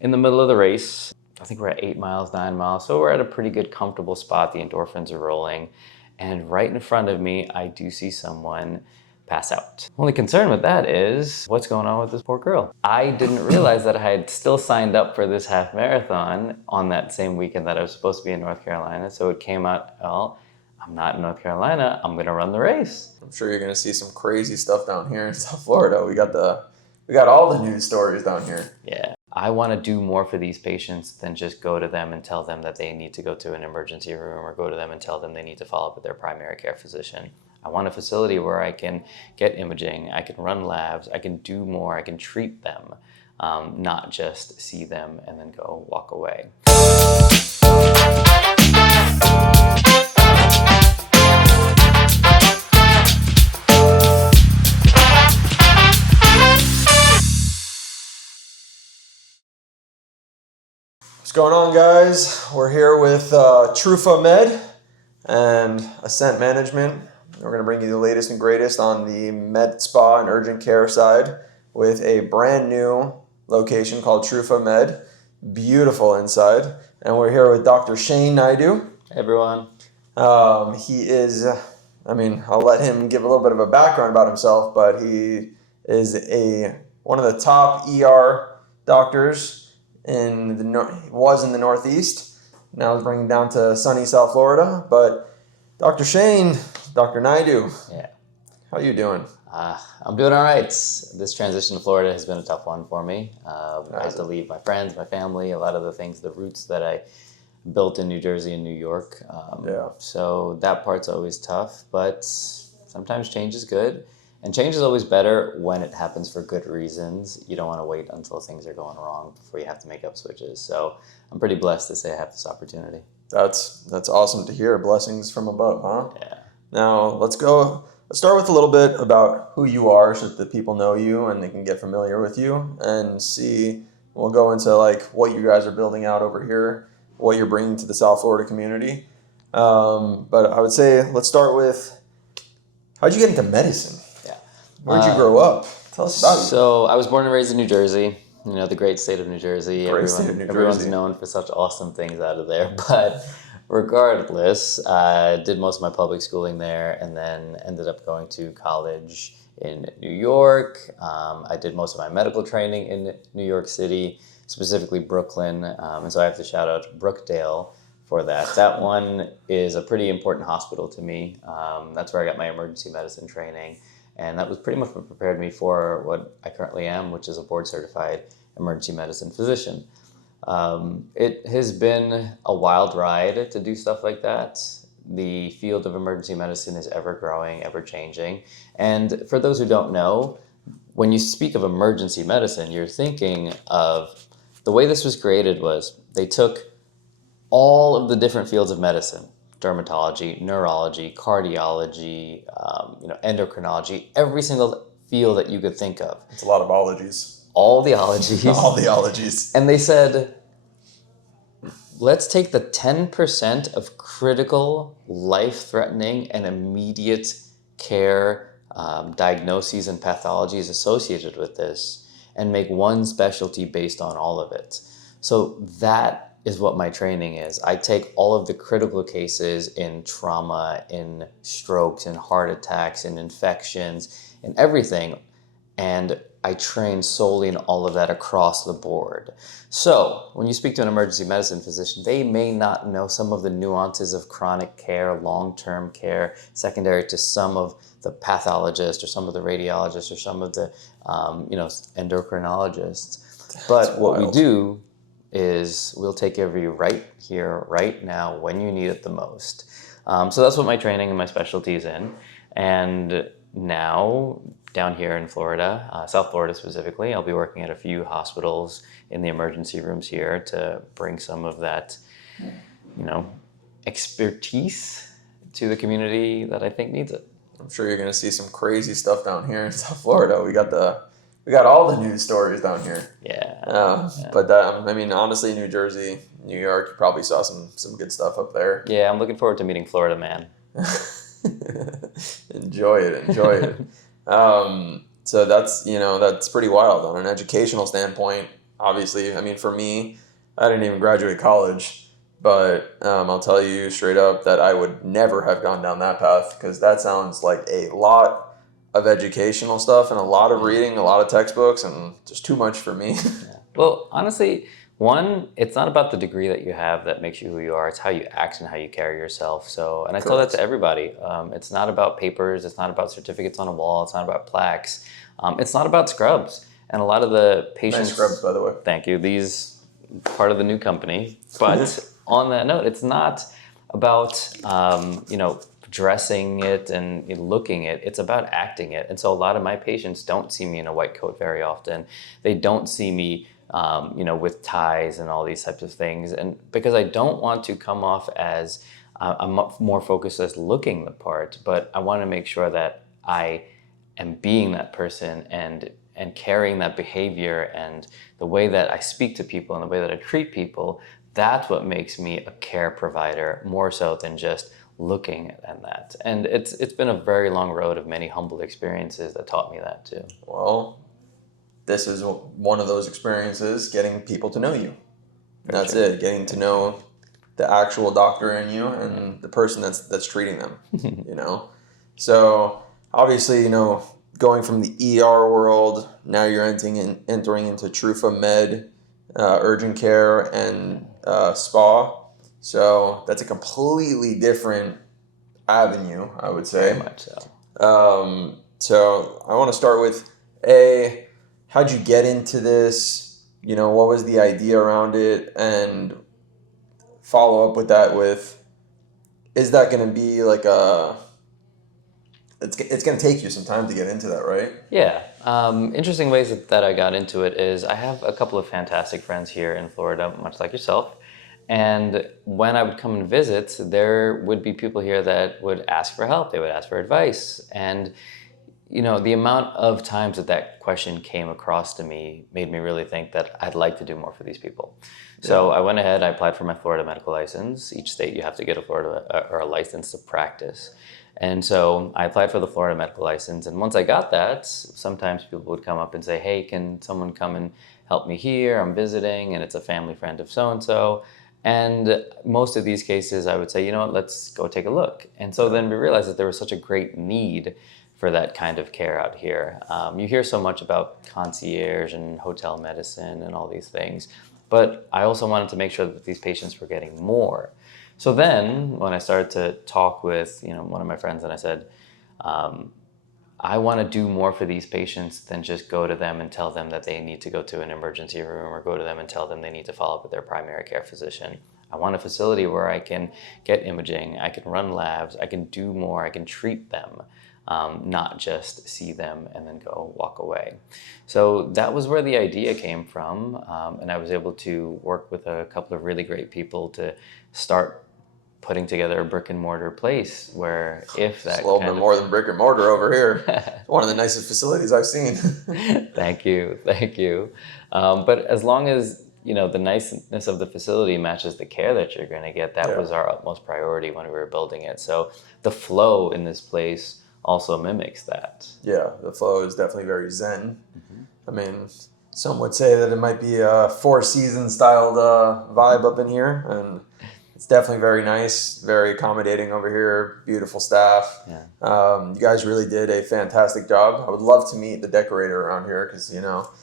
in the middle of the race. I think we're at 8 miles, 9 miles. So we're at a pretty good, comfortable spot. The endorphins are rolling. And right in front of me, I do see someone pass out. Only concern with that is what's going on with this poor girl. I didn't realize that I had still signed up for this half marathon on that same weekend that I was supposed to be in North Carolina. So it came out, well, I'm not in North Carolina. I'm gonna run the race. I'm sure you're gonna see some crazy stuff down here in South Florida. We got all the news stories down here. Yeah. I want to do more for these patients than just go to them and tell them that they need to go to an emergency room or go to them and tell them they need to follow up with their primary care physician. I want a facility where I can get imaging, I can run labs, I can do more, I can treat them, not just see them and then go walk away. What's going on, guys? We're here with Trufa Med and Ascent Management. We're going to bring you the latest and greatest on the med spa and urgent care side with a brand new location called Trufa Med. Beautiful inside. And we're here with Dr. Shane Naidoo. Hey everyone. He is, I'll let him give a little bit of a background about himself, but he is one of the top ER doctors was in the Northeast. Now he's bringing down to sunny South Florida. But Dr. Shane, Dr. Naidoo, Yeah. how are you doing? I'm doing all right. This transition to Florida has been a tough one for me. I had to leave my friends, my family, a lot of the things, the roots that I built in New Jersey and New York. So that part's always tough, but sometimes change is good. And change is always better when it happens for good reasons. You don't want to wait until things are going wrong before you have to make up switches. So I'm pretty blessed to say I have this opportunity. That's awesome to hear. Blessings from above, huh? Yeah. Now let's start with a little bit about who you are so that people know you and they can get familiar with you and see. We'll go into like what you guys are building out over here, what you're bringing to the South Florida community. But I would say let's start with, how'd you get into medicine? Where'd you grow up? Tell us about it. So I was born and raised in New Jersey, the great state of New Jersey. Everyone's known for such awesome things out of there. But regardless, I did most of my public schooling there and then ended up going to college in New York. I did most of my medical training in New York City, specifically Brooklyn. And so I have to shout out Brookdale for that. That one is a pretty important hospital to me. That's where I got my emergency medicine training. And that was pretty much what prepared me for what I currently am, which is a board-certified emergency medicine physician. It has been a wild ride to do stuff like that. The field of emergency medicine is ever growing, ever changing. And for those who don't know, when you speak of emergency medicine, you're thinking of the way this was created was they took all of the different fields of medicine, dermatology, neurology, cardiology, endocrinology, every single field that you could think of. It's a lot of ologies. All the ologies. All the ologies. And they said, let's take the 10% of critical, life-threatening, and immediate care diagnoses and pathologies associated with this and make one specialty based on all of it. So that is what my training is. I take all of the critical cases in trauma, in strokes, in heart attacks, in infections, in everything, and I train solely in all of that across the board. So when you speak to an emergency medicine physician, they may not know some of the nuances of chronic care, long-term care, secondary to some of the pathologists or some of the radiologists or some of the endocrinologists. But what we do is we'll take care of you right here, right now, when you need it the most. So that's what my training and my specialty is in. And now, down here in Florida, South Florida specifically, I'll be working at a few hospitals in the emergency rooms here to bring some of that, expertise to the community that I think needs it. I'm sure you're going to see some crazy stuff down here in South Florida. We got all the news stories down here. Yeah. But honestly, New Jersey, New York, you probably saw some good stuff up there. Yeah, I'm looking forward to meeting Florida man. Enjoy it. So that's pretty wild on an educational standpoint. obviously, I mean, for me, I didn't even graduate college, but I'll tell you straight up that I would never have gone down that path, because that sounds like a lot of educational stuff and a lot of reading, a lot of textbooks, and just too much for me. Yeah. Well, honestly, one, it's not about the degree that you have that makes you who you are. It's how you act and how you carry yourself. So, and I tell that Correct. to everybody. It's not about papers. It's not about certificates on a wall. It's not about plaques. It's not about scrubs. And a lot of the patients. Nice scrubs, by the way. Thank you. These part of the new company. But on that note, it's not about dressing it and looking it. It's about acting it. And so a lot of my patients don't see me in a white coat very often. They don't see me with ties and all these types of things. And because I don't want to come off as I'm more focused as looking the part, but I want to make sure that I am being that person and carrying that behavior and the way that I speak to people and the way that I treat people. That's what makes me a care provider more so than just looking at that. And it's been a very long road of many humble experiences that taught me that too. Well, this is one of those experiences, getting people to know you. That's it, getting to know the actual doctor in you and the person that's treating them, So obviously, going from the ER world, now you're entering into Trufa Med, urgent care, and spa. So that's a completely different avenue, I would say. Very much so. So I want to start with how'd you get into this? What was the idea around it? And follow up with that with, is that going to be like it's going to take you some time to get into that, right? Yeah. Interesting ways that I got into it is I have a couple of fantastic friends here in Florida, much like yourself. And when I would come and visit, there would be people here that would ask for help. They would ask for advice. And, the amount of times that question came across to me made me really think that I'd like to do more for these people. So I went ahead, I applied for my Florida medical license. Each state you have to get a license to practice. And so I applied for the Florida medical license. And once I got that, sometimes people would come up and say, hey, can someone come and help me here? I'm visiting and it's a family friend of so-and-so. And most of these cases, I would say, let's go take a look. And so then we realized that there was such a great need for that kind of care out here. You hear so much about concierge and hotel medicine and all these things, but I also wanted to make sure that these patients were getting more. So then when I started to talk with one of my friends, and I said, I want to do more for these patients than just go to them and tell them that they need to go to an emergency room or go to them and tell them they need to follow up with their primary care physician. I want a facility where I can get imaging, I can run labs, I can do more, I can treat them, not just see them and then go walk away. So that was where the idea came from, and I was able to work with a couple of really great people to start putting together a brick and mortar place where if that it's a little bit more than brick and mortar over here. It's one of the nicest facilities I've seen. Thank you. But as long as the niceness of the facility matches the care that you're going to get, that was our utmost priority when we were building it. So the flow in this place also mimics that. Yeah, the flow is definitely very zen. I mean, some would say that it might be a Four Seasons styled vibe up in here, and it's definitely very nice, very accommodating over here. Beautiful staff. Yeah. You guys really did a fantastic job. I would love to meet the decorator around here because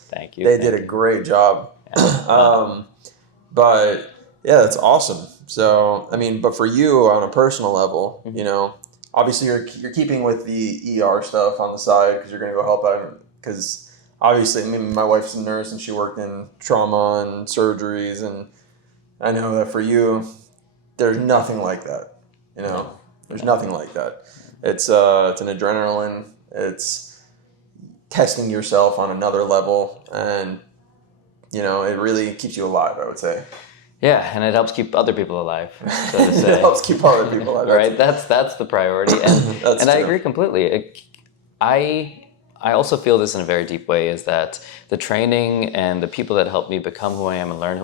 Thank you. They did a great job. Yeah. But yeah, that's awesome. So I mean, but for you on a personal level, obviously you're keeping with the ER stuff on the side because you're going to go help out. Because obviously, my wife's a nurse and she worked in trauma and surgeries, and I know that for you, there's nothing like that. There's nothing like that. It's an adrenaline. It's testing yourself on another level, and it really keeps you alive, I would say. Yeah, and it helps keep other people alive, so to say. It helps keep other people alive. Right, that's the priority, and I agree completely. I also feel this in a very deep way, is that the training and the people that helped me become who I am and learn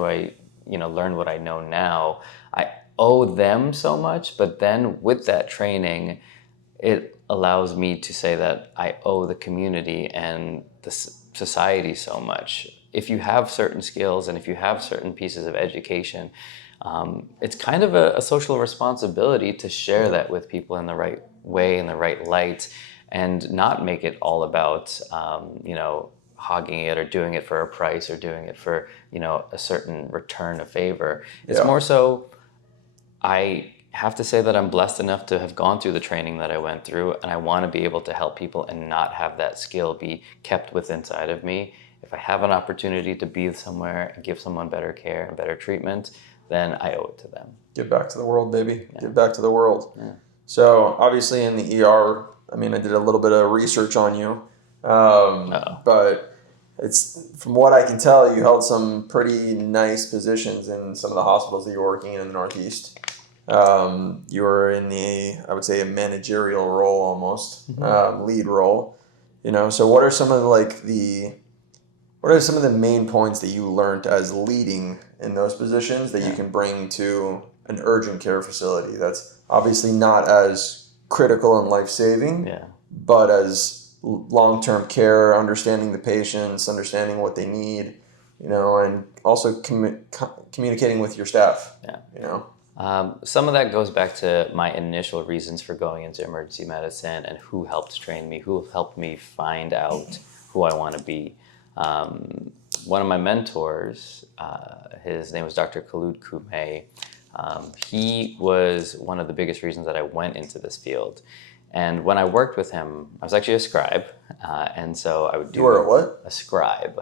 learn what I know now, I owe them so much, but then with that training, it allows me to say that I owe the community and the society so much. if you have certain skills and if you have certain pieces of education, it's kind of a social responsibility to share that with people in the right way, in the right light, and not make it all about, hogging it or doing it for a price or doing it for, a certain return of favor. It's more so, I have to say that I'm blessed enough to have gone through the training that I went through, and I want to be able to help people and not have that skill be kept within inside of me. If I have an opportunity to be somewhere and give someone better care and better treatment, then I owe it to them. Give back to the world, baby. Yeah. Give back to the world. Yeah. So obviously in the ER, I did a little bit of research on you, but it's, from what I can tell, you held some pretty nice positions in some of the hospitals that you were working in the Northeast. You were in I would say a managerial role almost, lead role. So what are some of the main points that you learned as leading in those positions that you can bring to an urgent care facility that's obviously not as critical and life-saving, but as long-term care, understanding the patients, understanding what they need, and also communicating with your staff, Some of that goes back to my initial reasons for going into emergency medicine and who helped train me, who helped me find out who I want to be. One of my mentors, his name was Dr. Khalud Kume. He was one of the biggest reasons that I went into this field. And when I worked with him, I was actually a scribe. And so I would do... You were a what? A scribe.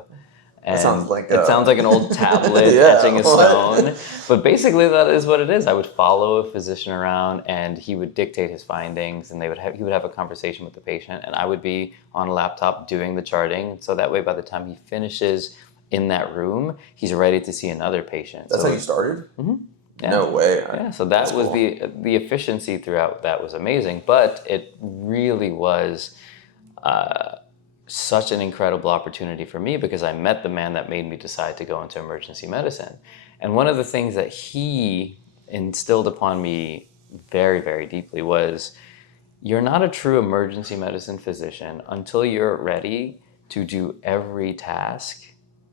And that sounds like it sounds like an old tablet etching a stone. But basically that is what it is. I would follow a physician around and he would dictate his findings and he would have a conversation with the patient and I would be on a laptop doing the charting. So that way by the time he finishes in that room, he's ready to see another patient. That's how you started? Mm-hmm. Yeah. No way. Yeah, so that was cool. The efficiency throughout that was amazing, but it really was such an incredible opportunity for me because I met the man that made me decide to go into emergency medicine. And one of the things that he instilled upon me very, very deeply was you're not a true emergency medicine physician until you're ready to do every task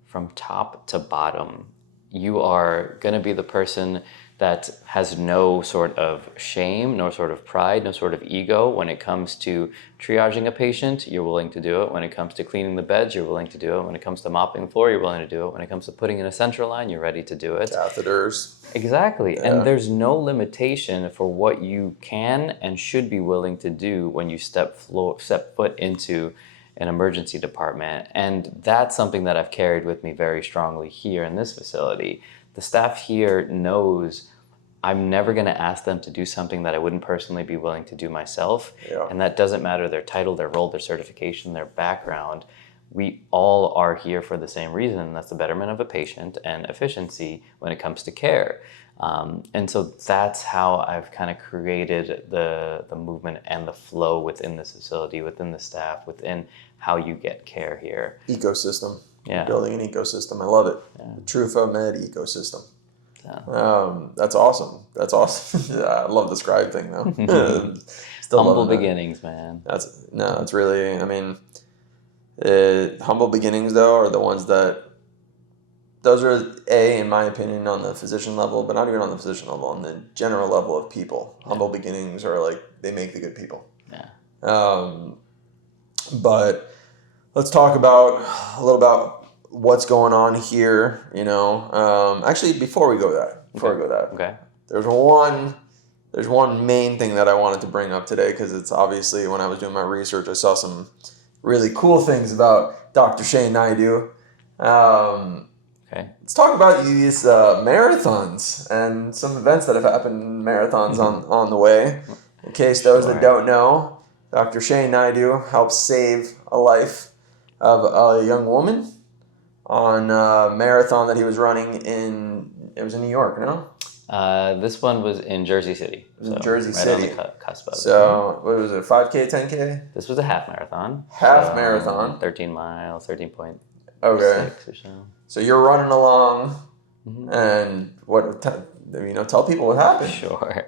from top to bottom. You are going to be the person that has no sort of shame, no sort of pride, no sort of ego. When it comes to triaging a patient, you're willing to do it. When it comes to cleaning the beds, you're willing to do it. When it comes to mopping the floor, you're willing to do it. When it comes to putting in a central line, you're ready to do it. Catheters. Exactly. Yeah. And there's no limitation for what you can and should be willing to do when you step foot into an emergency department. And that's something that I've carried with me very strongly here in this facility. The staff here knows I'm never going to ask them to do something that I wouldn't personally be willing to do myself. Yeah. And that doesn't matter their title, their role, their certification, their background. We all are here for the same reason, and that's the betterment of a patient and efficiency when it comes to care. And so that's how I've kind of created the movement and the flow within this facility, within the staff, within how you get care here. Ecosystem. Yeah. Building an ecosystem. I love it. Yeah. The Trufa Med ecosystem. Yeah. That's awesome. That's awesome. I love the scribe thing though. Still humble beginnings, man. It's really, humble beginnings though are the ones those are in my opinion, on the physician level, but not even on the physician level, on the general level of people. Yeah. Humble beginnings are they make the good people. Yeah. But let's talk a little about what's going on here, actually before we go that, okay. There's one main thing that I wanted to bring up today, because it's obviously, when I was doing my research, I saw some really cool things about Dr. Naidoo. Okay. Let's talk about these marathons and some events that have happened in marathons on the way. In case those that don't know, Dr. Naidoo helped save a life of a young woman on a marathon that he was running it was in New York, no? This one was in Jersey City. So Jersey City. On the cusp of it. So, what was it, 5K, 10K? This was a half marathon. Marathon. 13 miles, 13.6 or so. So you're running along, and tell people what happened. Sure.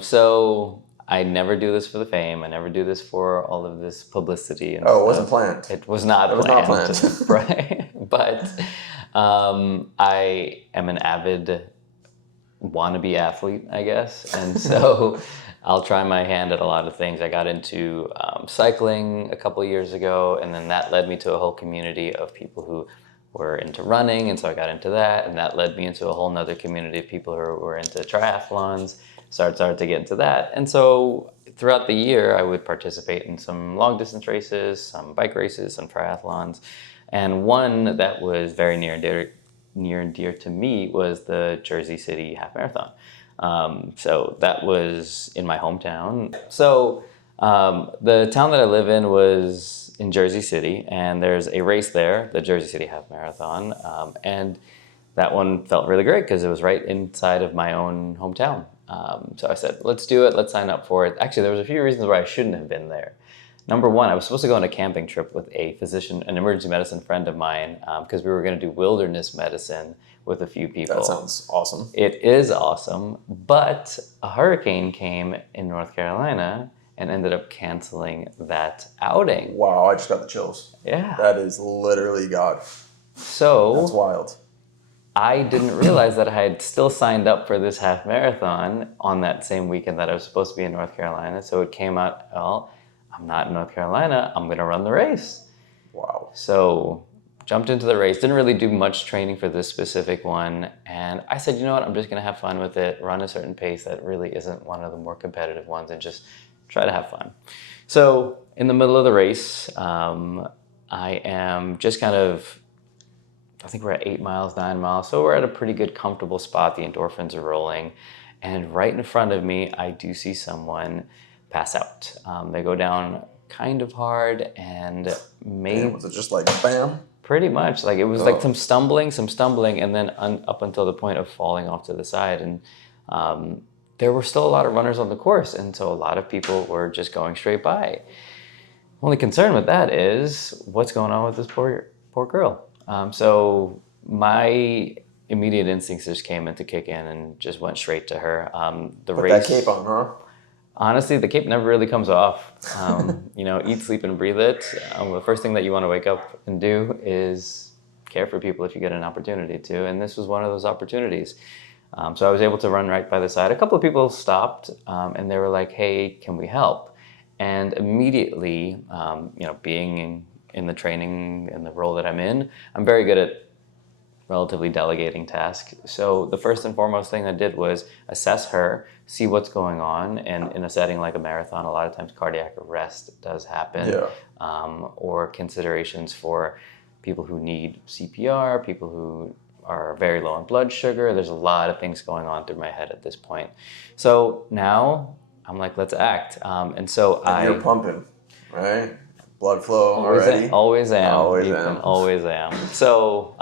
So I never do this for the fame. I never do this for all of this publicity and Oh, stuff. it wasn't planned. It was not It was planned. not planned. Right. But I am an avid wannabe athlete, I guess. And so I'll try my hand at a lot of things. I got into cycling a couple of years ago, and then that led me to a whole community of people who were into running, and so I got into that, and that led me into a whole nother community of people who were into triathlons. Started to get into that, and so throughout the year I would participate in some long distance races, some bike races, some triathlons, and one that was very near and dear to me was the Jersey City Half Marathon. So that was in my hometown. So the town that I live in was in Jersey City, and there's a race there, the Jersey City Half Marathon, and that one felt really great because it was right inside of my own hometown. So I said, let's do it, let's sign up for it. Actually, there was a few reasons why I shouldn't have been there. Number one, I was supposed to go on a camping trip with a physician, an emergency medicine friend of mine, because we were going to do wilderness medicine with a few people. That sounds awesome. It is awesome, but a hurricane came in North Carolina and ended up canceling that outing. Wow, I just got the chills. Yeah. That is literally God. So That's wild. I didn't realize that I had still signed up for this half marathon on that same weekend that I was supposed to be in North Carolina. So it came out, well, I'm not in North Carolina, I'm going to run the race. Wow. So jumped into the race, didn't really do much training for this specific one. And I said, you know what, I'm just going to have fun with it, run a certain pace that really isn't one of the more competitive ones, and just try to have fun. So in the middle of the race, I am just kind of, I think we're at 8 miles, 9 miles. So we're at a pretty good, comfortable spot. The endorphins are rolling. And right in front of me, I do see someone pass out. They go down kind of hard, and maybe... Damn, was it just like bam? Pretty much. Like it was like some stumbling, and then up until the point of falling off to the side. And there were still a lot of runners on the course. And so a lot of people were just going straight by. Only concern with that is what's going on with this poor girl. So my immediate instincts just came in to kick in and just went straight to her. Put that cape on, huh? Honestly, the cape never really comes off. Eat, sleep, and breathe it. The first thing that you want to wake up and do is care for people if you get an opportunity to. And this was one of those opportunities. So I was able to run right by the side. A couple of people stopped and they were like, hey, can we help? And immediately, being in the training and the role that I'm in, I'm very good at relatively delegating tasks. So the first and foremost thing I did was assess her, see what's going on. And in a setting like a marathon, a lot of times cardiac arrest does happen. Yeah. Or considerations for people who need CPR, people who are very low in blood sugar. There's a lot of things going on through my head at this point. So now I'm like, let's act. And you're pumping, right? Blood flow already? Always am. Always am. So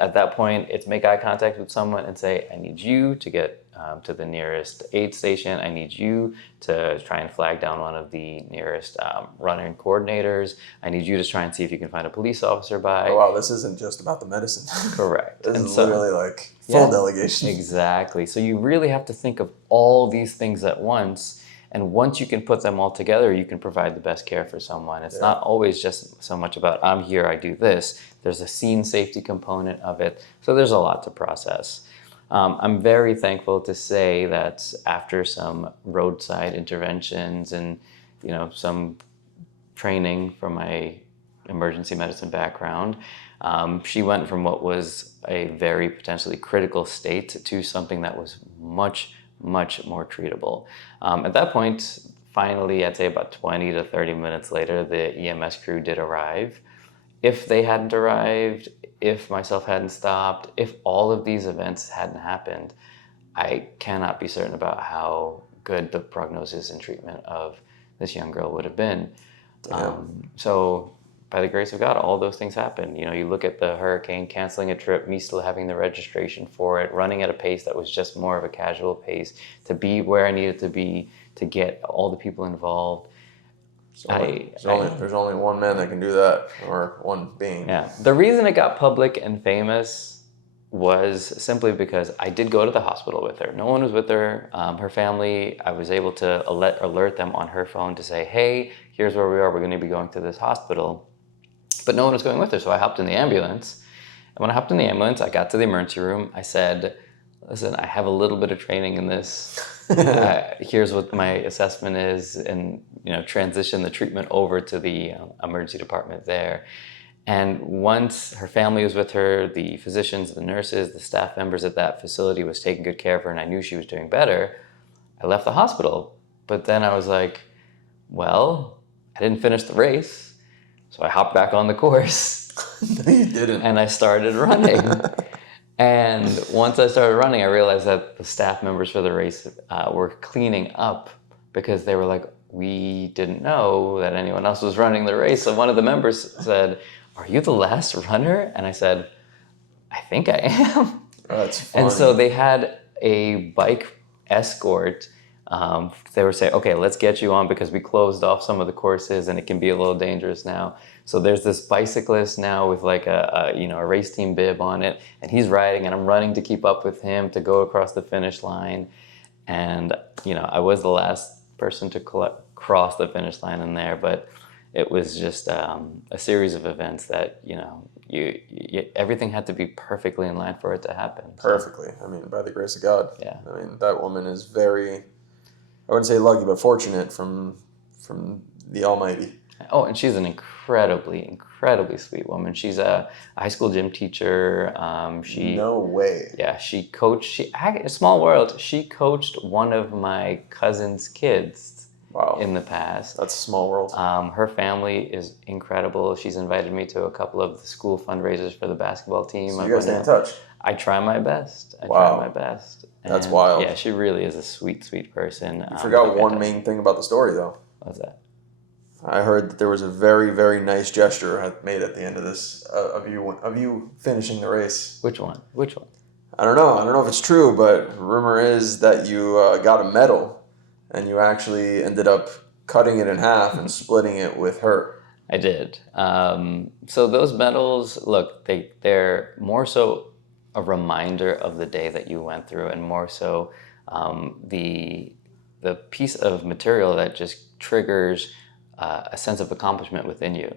at that point, it's make eye contact with someone and say, I need you to get to the nearest aid station. I need you to try and flag down one of the nearest running coordinators. I need you to try and see if you can find a police officer by. Oh, wow, this isn't just about the medicine. Correct. This is literally like full delegation. Exactly. So you really have to think of all these things at once. And once you can put them all together, you can provide the best care for someone. It's not always just so much about, I'm here, I do this. There's a scene safety component of it. So there's a lot to process. I'm very thankful to say that after some roadside interventions and, some training from my emergency medicine background, she went from what was a very potentially critical state to something that was much more treatable. At that point, finally, I'd say about 20 to 30 minutes later, the EMS crew did arrive. If they hadn't arrived, if myself hadn't stopped, if all of these events hadn't happened, I cannot be certain about how good the prognosis and treatment of this young girl would have been. So by the grace of God, all those things happened. You look at the hurricane canceling a trip, me still having the registration for it, running at a pace that was just more of a casual pace, to be where I needed to be, to get all the people involved. There's only one man that can do that, or one being. Yeah. The reason it got public and famous was simply because I did go to the hospital with her. No one was with her. Her family, I was able to alert them on her phone to say, hey, here's where we are. We're going to be going to this hospital. But no one was going with her, so I hopped in the ambulance. And when I hopped in the ambulance, I got to the emergency room. I said, listen, I have a little bit of training in this. Here's what my assessment is, and transition the treatment over to the emergency department there. And once her family was with her, the physicians, the nurses, the staff members at that facility was taking good care of her, and I knew she was doing better, I left the hospital. But then I was like, well, I didn't finish the race. So I hopped back on the course. No, you didn't. And I started running. And once I started running, I realized that the staff members for the race were cleaning up because they were like, we didn't know that anyone else was running the race. So one of the members said, are you the last runner? And I said, I think I am. That's funny. And so they had a bike escort. They were saying, okay, let's get you on because we closed off some of the courses and it can be a little dangerous now. So there's this bicyclist now with like a race team bib on it, and he's riding and I'm running to keep up with him to go across the finish line. And, I was the last person to cross the finish line in there, but it was just a series of events that, you everything had to be perfectly in line for it to happen. Perfectly. I mean, by the grace of God. Yeah. I mean, that woman is very, I wouldn't say lucky, but fortunate from the Almighty. Oh, and she's an incredibly sweet woman. She's a high school gym teacher. No way. Yeah, she coached. Small world. She coached one of my cousin's kids. Wow. In the past. That's a small world. Her family is incredible. She's invited me to a couple of the school fundraisers for the basketball team. So you guys stay in touch? I try my best. Wow. And that's wild. Yeah, she really is a sweet person. You forgot one main thing about the story, though. What's that? I heard that there was a very, very nice gesture made at the end of this of you finishing the race. Which one? I don't know if it's true, but rumor is that you got a medal. And you actually ended up cutting it in half and splitting it with her. I did. So those medals, look, they're more so a reminder of the day that you went through, and more so the piece of material that just triggers a sense of accomplishment within you.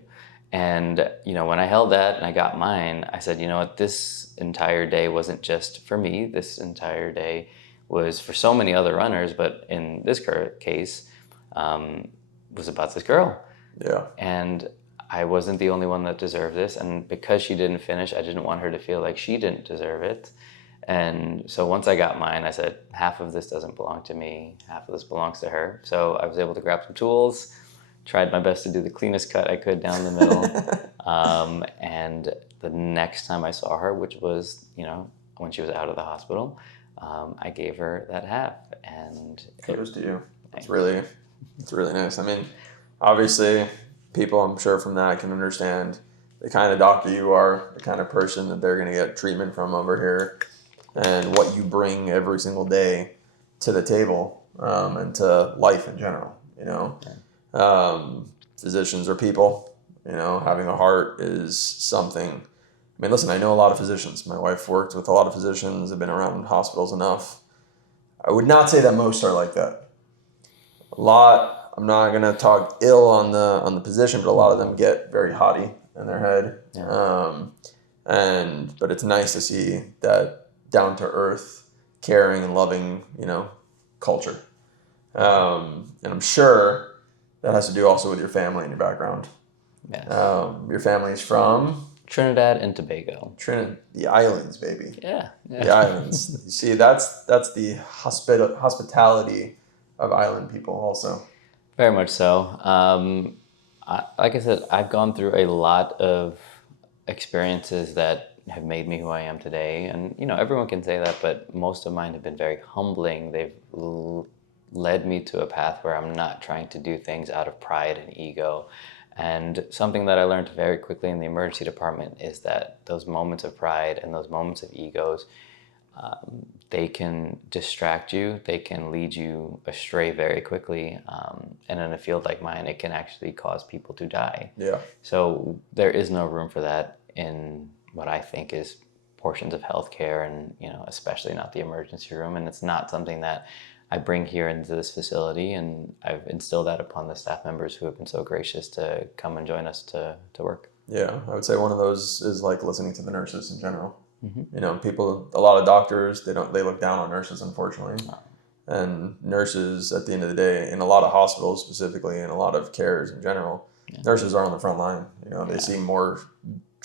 And, when I held that and I got mine, I said, you know what, this entire day wasn't just for me. This entire day was for so many other runners, but in this case, was about this girl. Yeah. And I wasn't the only one that deserved this. And because she didn't finish, I didn't want her to feel like she didn't deserve it. And so once I got mine, I said, half of this doesn't belong to me, half of this belongs to her. So I was able to grab some tools, tried my best to do the cleanest cut I could down the middle. And the next time I saw her, which was, when she was out of the hospital, I gave her that half, and kudos to you. It's really nice. I mean, obviously, people I'm sure from that can understand the kind of doctor you are, the kind of person that they're going to get treatment from over here, and what you bring every single day to the table and to life in general. Physicians are people. Having a heart is something. I mean, listen, I know a lot of physicians. My wife worked with a lot of physicians. I've been around hospitals enough. I would not say that most are like that. A lot, I'm not going to talk ill on the position, but a lot of them get very haughty in their head. Yeah. But it's nice to see that down to earth, caring and loving, culture. And I'm sure that has to do also with your family and your background. Yes. Your family's from Trinidad and Tobago. The islands, baby. Yeah. The islands. You see, that's the hospitality of island people also. Very much so. Like I said, I've gone through a lot of experiences that have made me who I am today. And, everyone can say that, but most of mine have been very humbling. They've led me to a path where I'm not trying to do things out of pride and ego. And something that I learned very quickly in the emergency department is that those moments of pride and those moments of egos, they can distract you, they can lead you astray very quickly. And in a field like mine, it can actually cause people to die. Yeah. So there is no room for that in what I think is portions of healthcare, and especially not the emergency room. And it's not something that I bring here into this facility, and I've instilled that upon the staff members who have been so gracious to come and join us to work. Yeah, I would say one of those is like listening to the nurses in general. People, a lot of doctors, they look down on nurses, unfortunately. And nurses, at the end of the day, in a lot of hospitals specifically, and a lot of cares in general, nurses are on the front line. They see more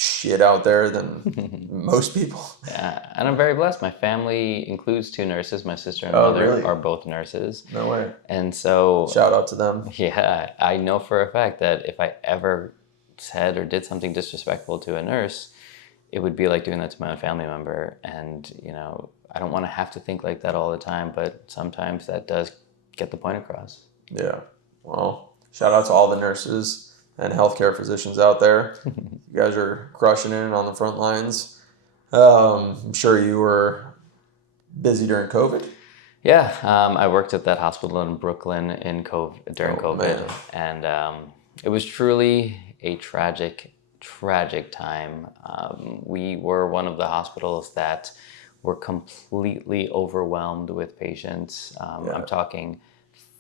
shit out there than most people. Yeah, and I'm very blessed. My family includes 2 nurses. My sister and Oh, mother really? are both nurses. No way. And so... Shout out to them. Yeah, I know for a fact that if I ever said or did something disrespectful to a nurse, it would be like doing that to my own family member. And, I don't want to have to think like that all the time, but sometimes that does get the point across. Yeah. Well, shout out to all the nurses and healthcare physicians out there. You guys are crushing it on the front lines. I'm sure you were busy during COVID. Yeah, I worked at that hospital in Brooklyn during COVID, man. and it was truly a tragic time. We were one of the hospitals that were completely overwhelmed with patients. I'm talking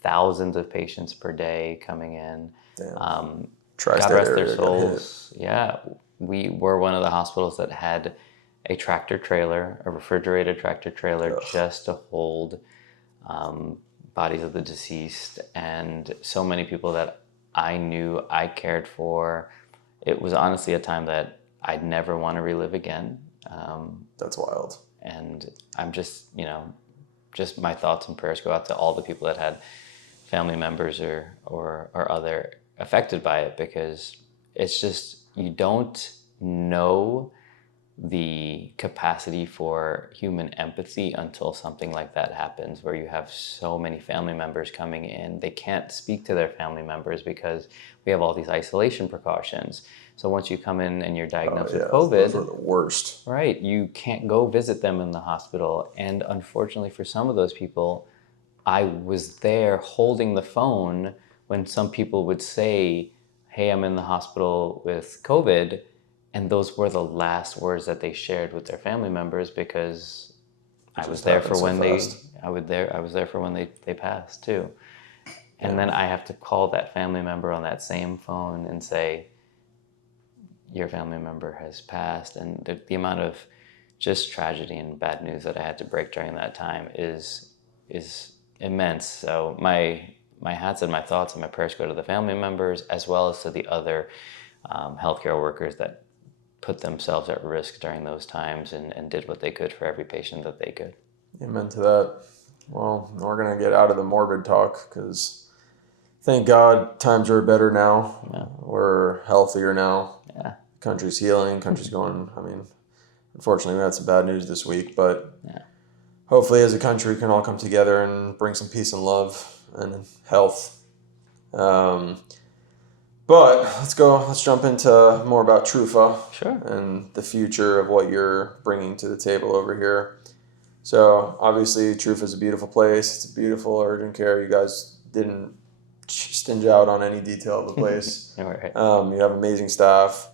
thousands of patients per day coming in. Damn. God rest their souls. Yeah, we were one of the hospitals that had a refrigerated tractor trailer, just to hold bodies of the deceased, and so many people that I knew, I cared for. It was honestly a time that I'd never want to relive again. That's wild. And I'm just my thoughts and prayers go out to all the people that had family members or other affected by it, because it's just, you don't know the capacity for human empathy until something like that happens, where you have so many family members coming in. They can't speak to their family members because we have all these isolation precautions. So once you come in and you're diagnosed with COVID, those are the worst. Right, you can't go visit them in the hospital. And unfortunately for some of those people, I was there holding the phone when some people would say, hey, I'm in the hospital with COVID. And those were the last words that they shared with their family members, because I was there for when they passed too. And then I have to call that family member on that same phone and say, your family member has passed. And the amount of just tragedy and bad news that I had to break during that time is immense. So my hats and my thoughts and my prayers go to the family members, as well as to the other healthcare workers that put themselves at risk during those times and did what they could for every patient that they could. Amen to that. Well, we're going to get out of the morbid talk, because thank God times are better now. Yeah. We're healthier now. Yeah. Country's healing. Country's going, unfortunately we had some bad news this week, but hopefully as a country we can all come together and bring some peace and love and health. But let's jump into more about Trufa. Sure. And the future of what you're bringing to the table over here. So obviously Trufa is a beautiful place. It's a beautiful urgent care. You guys didn't stinge out on any detail of the place. Right. You have amazing staff.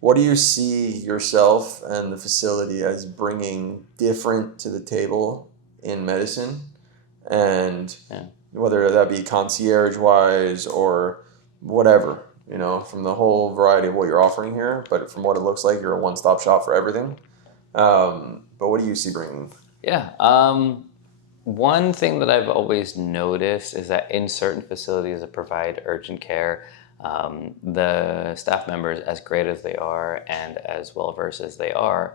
What do you see yourself and the facility as bringing different to the table in medicine? And whether that be concierge-wise or whatever, from the whole variety of what you're offering here. But from what it looks like, you're a one-stop shop for everything. But what do you see bringing? Yeah. One thing that I've always noticed is that in certain facilities that provide urgent care, the staff members, as great as they are and as well-versed as they are,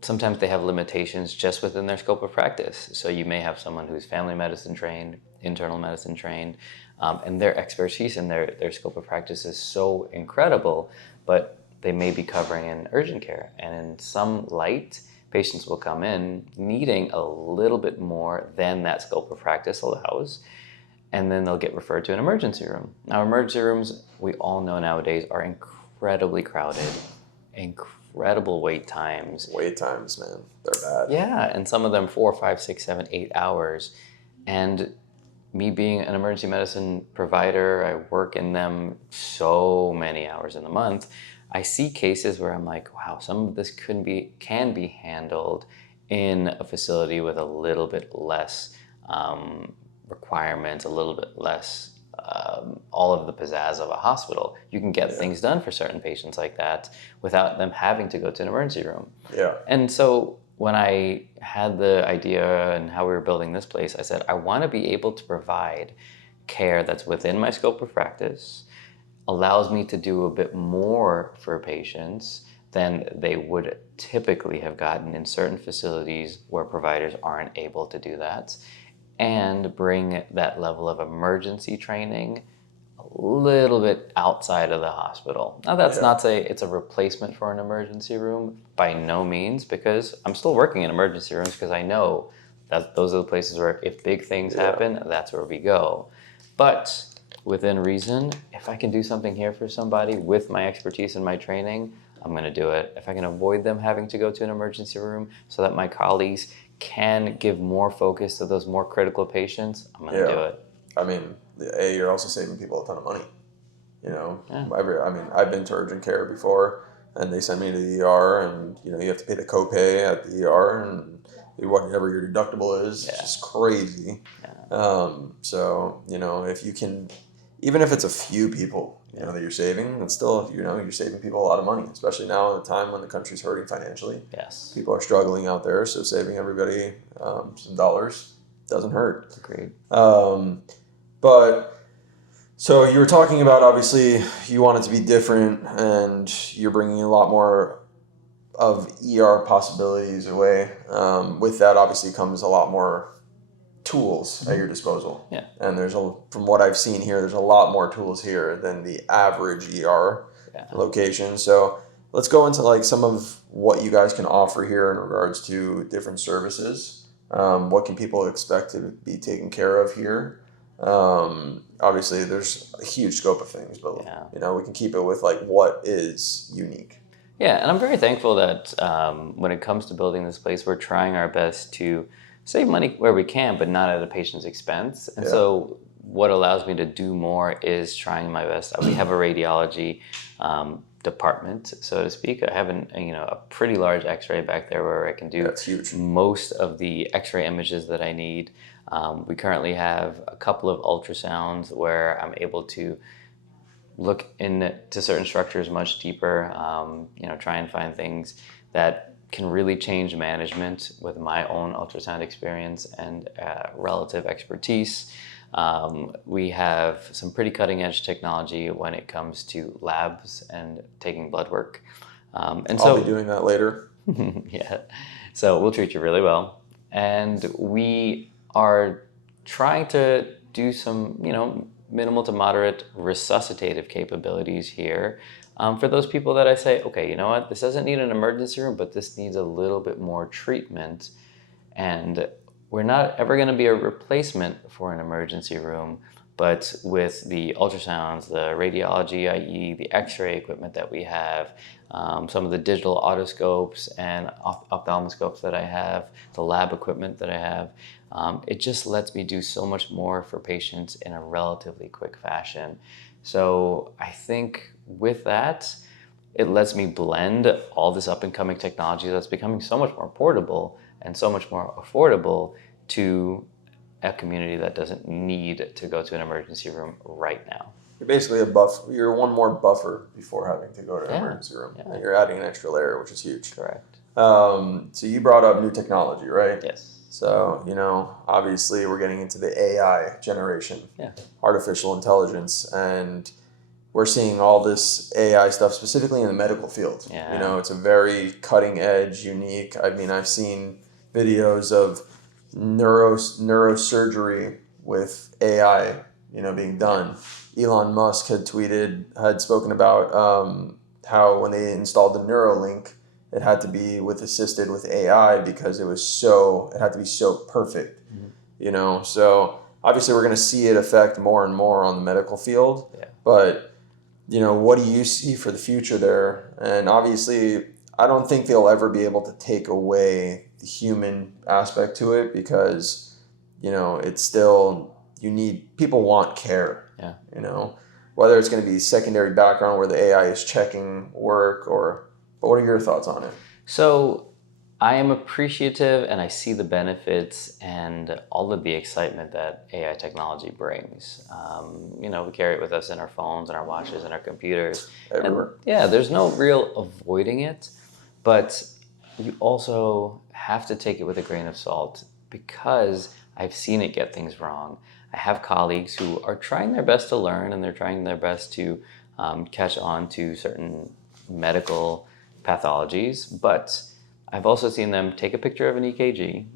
sometimes they have limitations just within their scope of practice. So you may have someone who's family medicine trained, internal medicine trained, and their expertise in their scope of practice is so incredible, but they may be covering in urgent care. And in some light, patients will come in needing a little bit more than that scope of practice allows, and then they'll get referred to an emergency room. Now, emergency rooms, we all know nowadays, are incredibly crowded, incredible wait times. Wait times, man, they're bad. Yeah, and some of them 4, 5, 6, 7, 8 hours. And me being an emergency medicine provider, I work in them so many hours in the month. I see cases where I'm like, wow, some of this can be handled in a facility with a little bit less requirements, a little bit less all of the pizzazz of a hospital. You can get things done for certain patients like that without them having to go to an emergency room. Yeah. And so when I had the idea and how we were building this place, I said, I want to be able to provide care that's within my scope of practice, allows me to do a bit more for patients than they would typically have gotten in certain facilities where providers aren't able to do that, and bring that level of emergency training a little bit outside of the hospital. Now, that's not to say it's a replacement for an emergency room, by no means, because I'm still working in emergency rooms because I know that those are the places where if big things happen, that's where we go. But within reason, if I can do something here for somebody with my expertise and my training, I'm going to do it. If I can avoid them having to go to an emergency room so that my colleagues can give more focus to those more critical patients, I'm going to do it. I mean, you're also saving people a ton of money. You know, I've been to urgent care before, and they send me to the ER, and you have to pay the copay at the ER, and whatever your deductible is, it's just crazy. So if you can, even if it's a few people, that you're saving, it's still you're saving people a lot of money, especially now at a time when the country's hurting financially. Yes, people are struggling out there, so saving everybody some dollars doesn't hurt. Agreed. But so you were talking about, obviously you want it to be different, and you're bringing a lot more of ER possibilities away. With that, obviously, comes a lot more tools at your disposal. Yeah. And from what I've seen here, there's a lot more tools here than the average ER location. So let's go into like some of what you guys can offer here in regards to different services. What can people expect to be taken care of here? Obviously, there's a huge scope of things, but we can keep it with like what is unique. Yeah, and I'm very thankful that when it comes to building this place, we're trying our best to save money where we can, but not at a patient's expense. And so what allows me to do more is trying my best. We have a radiology department, so to speak. I have a pretty large X-ray back there where I can do most of the X-ray images that I need. We currently have a couple of ultrasounds where I'm able to look into certain structures much deeper, try and find things that can really change management with my own ultrasound experience and relative expertise. We have some pretty cutting edge technology when it comes to labs and taking blood work. I'll be doing that later. Yeah. So we'll treat you really well. And we are trying to do some, minimal to moderate resuscitative capabilities here for those people that I say, okay, you know what, this doesn't need an emergency room, but this needs a little bit more treatment. And we're not ever going to be a replacement for an emergency room, but with the ultrasounds, the radiology, i.e. the X-ray equipment that we have, some of the digital otoscopes and ophthalmoscopes that I have, the lab equipment that I have, it just lets me do so much more for patients in a relatively quick fashion. So I think with that, it lets me blend all this up-and-coming technology that's becoming so much more portable and so much more affordable to a community that doesn't need to go to an emergency room right now. You're basically a buffer. You're one more buffer before having to go to an emergency room. Yeah. And you're adding an extra layer, which is huge. Correct. So you brought up new technology, right? Yes. So, obviously we're getting into the AI generation, artificial intelligence, and we're seeing all this AI stuff specifically in the medical field. Yeah. It's a very cutting edge, unique. I mean, I've seen videos of neurosurgery with AI, being done. Elon Musk had spoken about how when they installed the Neuralink, it had to be assisted with AI because it had to be so perfect, So obviously we're going to see it affect more and more on the medical field. Yeah. But, what do you see for the future there? And obviously, I don't think they'll ever be able to take away the human aspect to it because, it's still, people want care. Yeah. whether it's going to be secondary background where the AI is checking work, but what are your thoughts on it? So I am appreciative and I see the benefits and all of the excitement that AI technology brings. We carry it with us in our phones and our watches and our computers. Everywhere. And yeah, there's no real avoiding it, but you also have to take it with a grain of salt because I've seen it get things wrong. I have colleagues who are trying their best to learn and they're trying their best to catch on to certain medical pathologies, but I've also seen them take a picture of an EKG,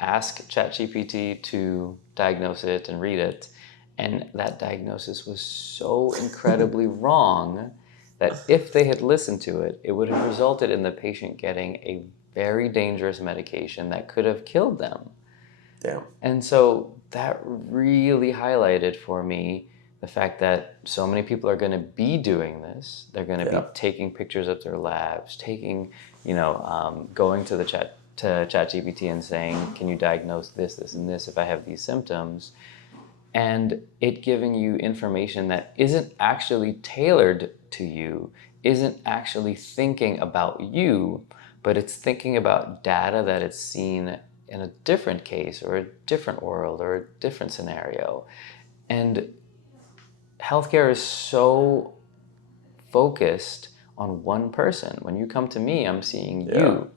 ask ChatGPT to diagnose it and read it, and that diagnosis was so incredibly wrong that if they had listened to it, it would have resulted in the patient getting a very dangerous medication that could have killed them. Damn. And so that really highlighted for me the fact that so many people are going to be doing this. They're going to be taking pictures of their labs, going to ChatGPT and saying, can you diagnose this, and this if I have these symptoms? And it giving you information that isn't actually tailored to you, isn't actually thinking about you, but it's thinking about data that it's seen in a different case or a different world or a different scenario. And healthcare is so focused on one person. When you come to me, I'm seeing you.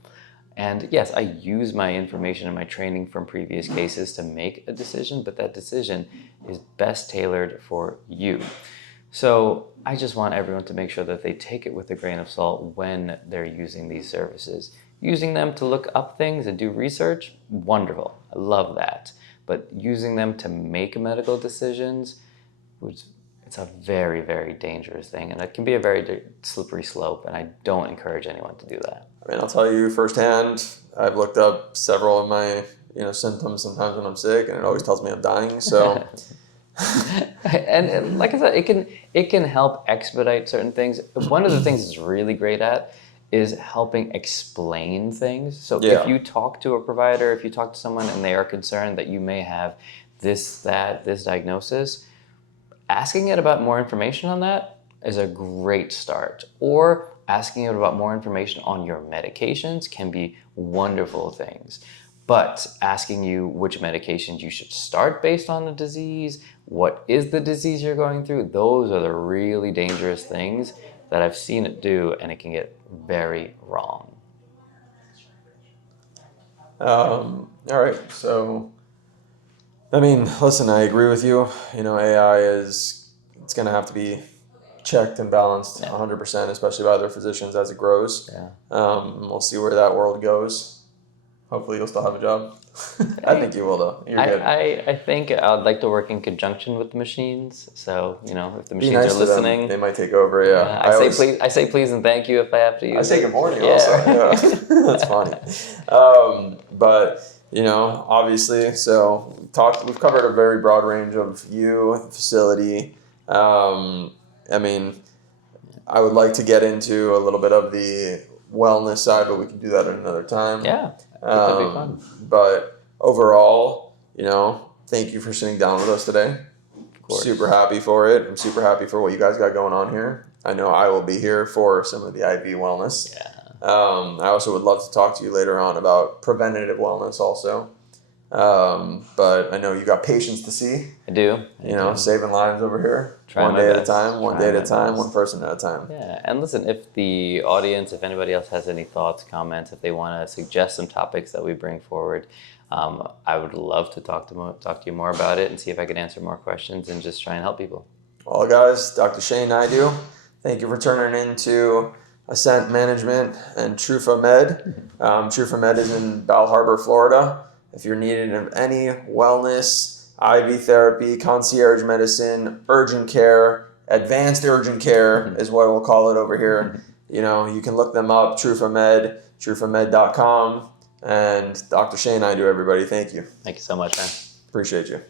And yes, I use my information and my training from previous cases to make a decision, but that decision is best tailored for you. So I just want everyone to make sure that they take it with a grain of salt when they're using these services. Using them to look up things and do research, wonderful. I love that. But using them to make medical decisions, it's a very, very dangerous thing. And it can be a very slippery slope. And I don't encourage anyone to do that. I mean, I'll tell you firsthand, I've looked up several of my symptoms sometimes when I'm sick, and it always tells me I'm dying. So, and like I said, it can help expedite certain things. One of the things it's really great at is helping explain things. So if you talk to a provider, if you talk to someone and they are concerned that you may have this diagnosis, asking it about more information on that is a great start. Or asking it about more information on your medications can be wonderful things. But asking you which medications you should start based on the disease, what is the disease you're going through, those are the really dangerous things that I've seen it do, and it can get very wrong. All right. So, I mean, listen, I agree with you. AI it's going to have to be checked and balanced 100%, especially by other physicians as it grows. Yeah. We'll see where that world goes. Hopefully you'll still have a job. I think you will, though. You're good. I think I'd like to work in conjunction with the machines. So, if the machines nice are listening, they might take over. Yeah. I say please and thank you if I have to use I say good morning also. Yeah. That's funny. But obviously, so we've covered a very broad range of you, the facility. I mean, I would like to get into a little bit of the wellness side, but we can do that at another time. Yeah, that'd be fun. But overall, thank you for sitting down with us today. Of course. Super happy for it. I'm super happy for what you guys got going on here. I know I will be here for some of the IV wellness. Yeah. I also would love to talk to you later on about preventative wellness also. But I know you got patients to see. I do. Saving lives over here. One day at a time, one person at a time. Yeah, and listen, if the audience, if anybody else has any thoughts, comments, if they want to suggest some topics that we bring forward, I would love to talk to you more about it and see if I can answer more questions and just try and help people. Well, guys, Dr. Shane Naidoo, thank you for turning into Ascent Management and Trufa Med. Trufa Med is in Bal Harbour, Florida. If you're needing of any wellness, IV therapy, concierge medicine, urgent care, advanced urgent care is what we'll call it over here. You can look them up, Trufa Med, trufamed.com. And Dr. Shane, everybody. Thank you. Thank you so much, man. Appreciate you.